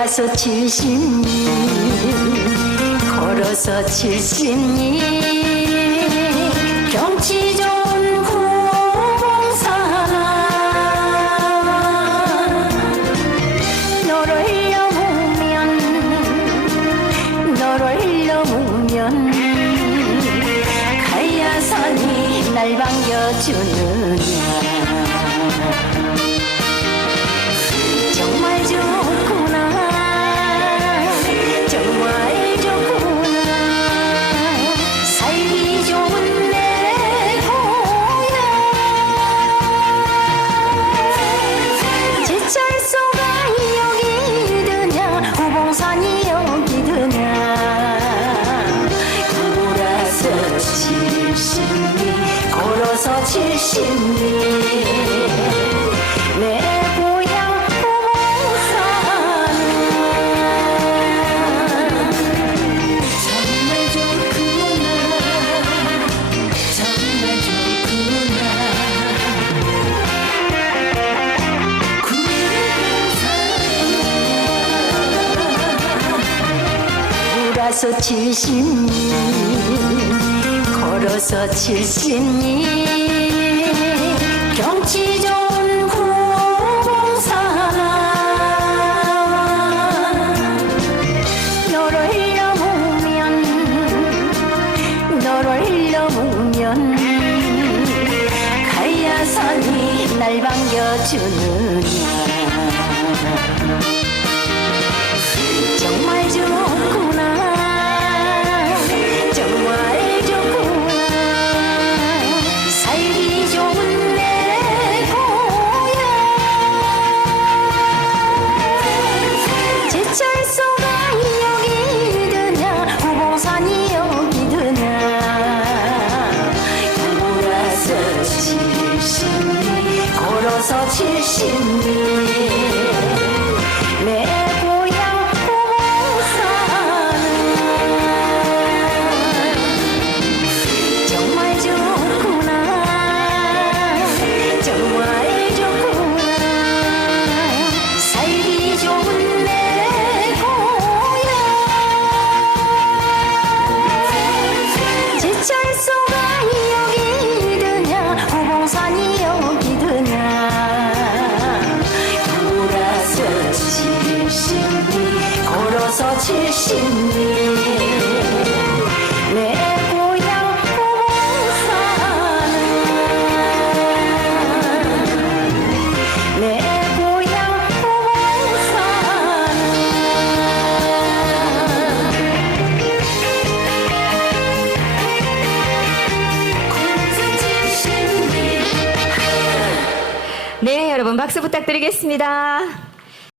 돌아서 70리 걸어서 70리. 경치 좋은 구봉산아 너를 넘으면 너를 넘으면 가야산이 날 반겨주느냐 후봉산이 여기 드냐 돌아서 칠십리 걸어서 칠십리 돌아서 칠십리 걸어서 칠십리 경치 좋은 구봉산아 너를 넘으면 너를 넘으면 가야산이 날 반겨주느냐 걸어서 칠 네, 여러분 박수 부탁드리겠습니다.